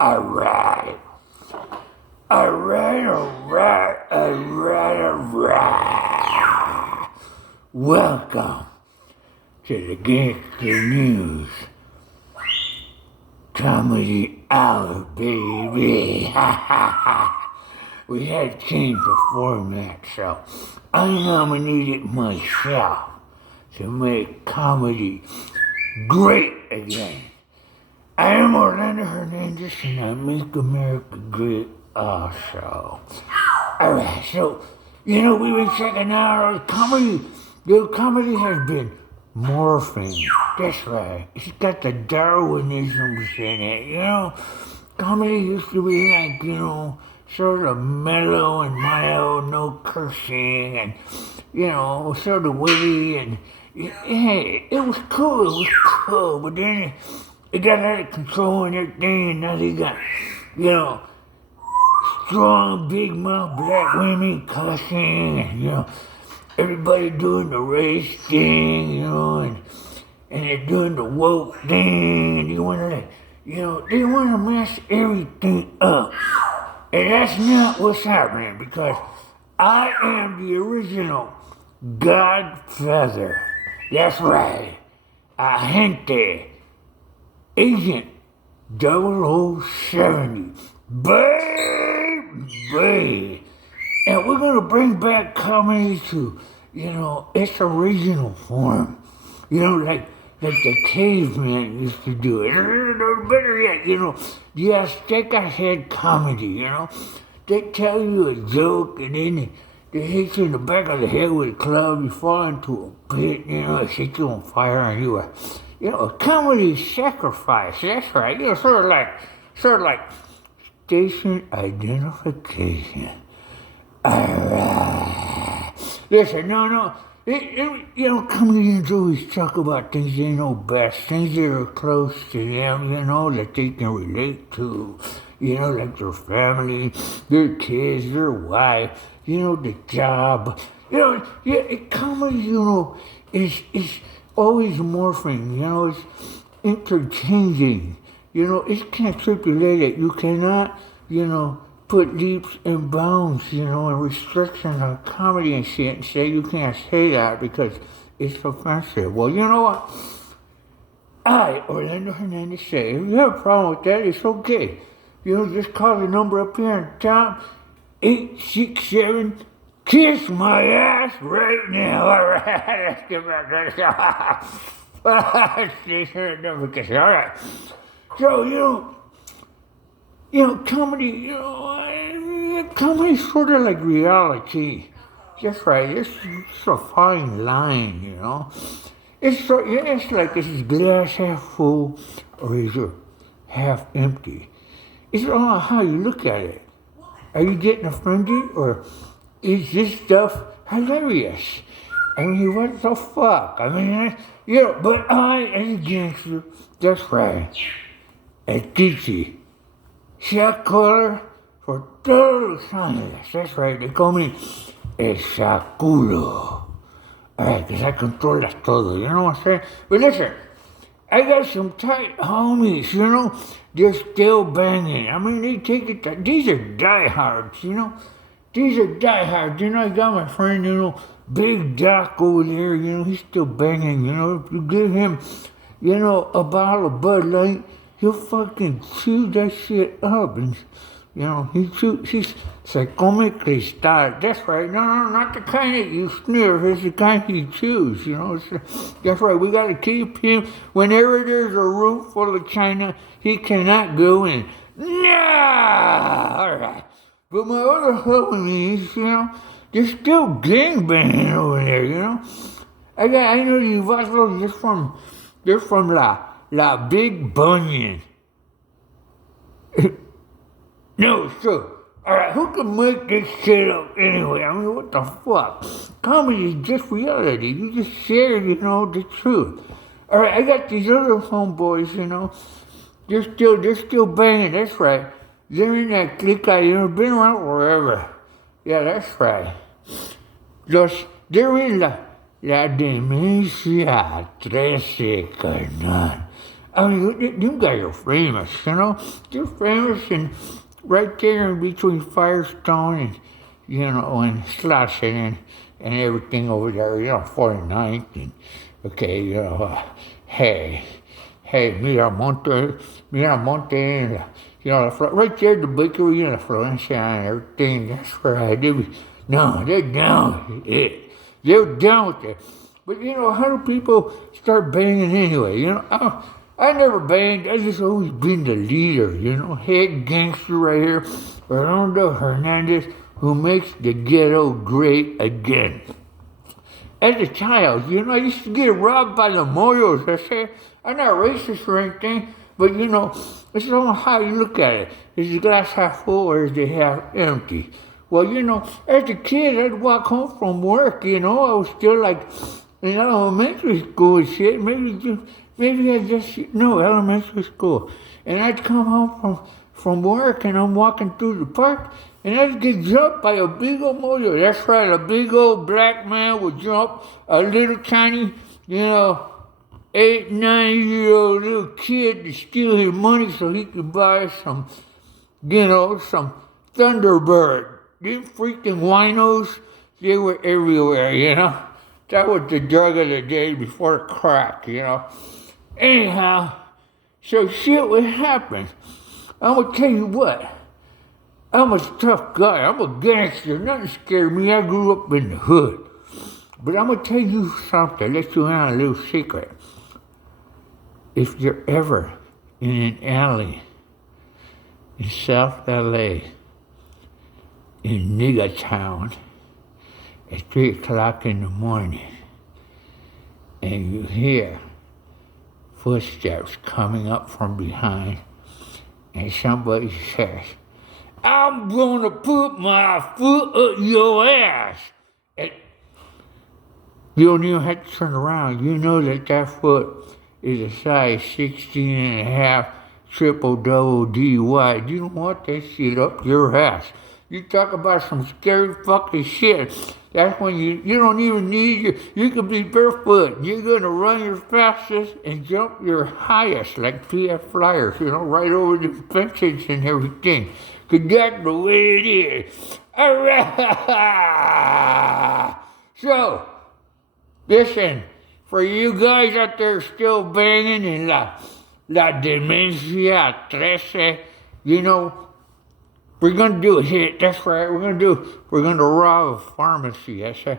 Alright. Alright. Welcome to the Gangster News Comedy Hour, baby. We had to change the format, so I nominated myself to make comedy great again. I am Orlando Hernandez, and I make America great also. Alright, so, we've been checking out comedy. The comedy has been morphing. That's right. It's got the Darwinisms in it, Comedy used to be like, sort of mellow and mild, no cursing, and, sort of witty, and, it was cool, but then it got out of control and everything, and now they got, strong, big mouth black women cussing, and, everybody doing the race thing, and they're doing the woke thing, and they wanna mess everything up. And that's not what's happening, because I am the original Godfather. That's right. Agente, Agent 0070. Baby! And we're going to bring back comedy to, its original form. Like the caveman used to do it. Better yet, the Azteca head comedy, They tell you a joke and then they hit you in the back of the head with a club, you fall into a pit, it set you on fire and you are, a comedy sacrifice. That's right. Sort of like station identification. Alright. Listen, no. Comedians always talk about things they know best, things that are close to them, that they can relate to, like their family, their kids, their wife, the job. Comedy, is always morphing, it's interchanging, it's contribulated. You cannot, put leaps and bounds, and restrictions on comedy and shit and say you can't say that because it's offensive. Well, you know what? I, Orlando Hernandez, say, if you have a problem with that, it's okay. Just call the number up here on top, 867, kiss my ass right now. All right, let's get back to this. All right. So, comedy, comedy's sort of like reality. That's right, it's a fine line, It's like, is this glass half full or is it half empty? It's all how you look at it. Are you getting offended or is this stuff hilarious? What the fuck? But I, as a gangster, that's right, a teacher. Shot caller for todos los ángeles. That's right, they call me El Sacudo. Alright, because I control todo, you know what I'm saying? But listen, I got some tight homies, they're still banging. They take it, these are diehards, These are diehards, I got my friend, Big Doc over there, he's still banging, If you give him, a bottle of Bud Light, he'll fucking chew that shit up and, he's se come cristal. That's right. No, not the kind that you sniff. It's the kind he chews, That's right. We got to keep him, whenever there's a room full of China, he cannot go in. Nah! All right. But my other homies, they're still gangbanging over there, I know these vatos, they're from La Big Bunyan. No, so, alright, who can make this shit up anyway? What the fuck? Comedy is just reality. You just share, the truth. Alright, I got these other homeboys, they're still banging, that's right. They're in that clique, been around forever. Yeah, that's right. They're in la demencia 13, carnal. I mean, you guys are famous, you know? You're famous and right there in between Firestone and, and Slauson and everything over there, 49th and, okay, hey, Miramonte, and, right there, the bakery and the Florencia and everything, that's where I did. No, they're down with it. They're down with it. But, how do people start banging anyway? I never banged. I just always been the leader, head gangster right here. Rolando Hernandez, who makes the ghetto great again. As a child, I used to get robbed by the moyos. I say, I'm not racist or anything, but, it's all how you look at it. Is the glass half full or is it half empty? Well, as a kid, I'd walk home from work, I was still like in elementary school and shit. Elementary school. And I'd come home from work and I'm walking through the park and I'd get jumped by a big old mojo. That's right, a big old black man would jump a little tiny, 8, 9-year-old little kid to steal his money so he could buy some Thunderbird. These freaking winos, they were everywhere, That was the drug of the day before crack, Anyhow, so shit would happen. I'm gonna tell you what, I'm a tough guy. I'm a gangster. Nothing scared me. I grew up in the hood. But I'm gonna tell you something, let you in on a little secret. If you're ever in an alley in South LA, in Nigga Town, at 3 o'clock in the morning, and you hear footsteps coming up from behind, and somebody says, I'm gonna put my foot up your ass. And you don't even have to turn around. You know that foot is a size 16 and a half triple double D wide. You don't want that shit up your ass. You talk about some scary fucking shit. That's when you don't even need you could be barefoot. You're gonna run your fastest and jump your highest like PF Flyers, right over the fences and everything. Cause that's the way it is. So, listen, for you guys out there still banging in la demencia 13, we're gonna do a hit. That's right. We're gonna rob a pharmacy. I say,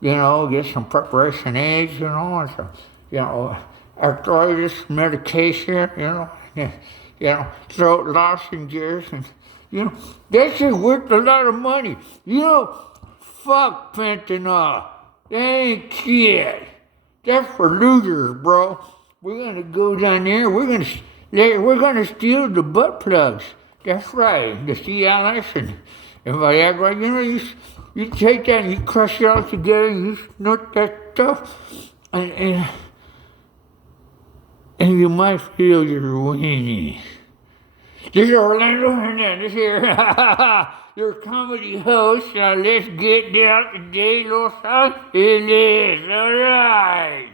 get some preparation aids, and some, arthritis medication, throat lozenges, and that shit worth a lot of money. Fuck fentanyl. That ain't shit. That's for losers, bro. We're gonna go down there. We're gonna steal the butt plugs. That's right, the Cialis and Viagra. You take that and you crush it all together and you snort that stuff, and you might feel you're winning. This is Orlando Hernandez here, your comedy host. Now let's get down to Los Angeles. All right.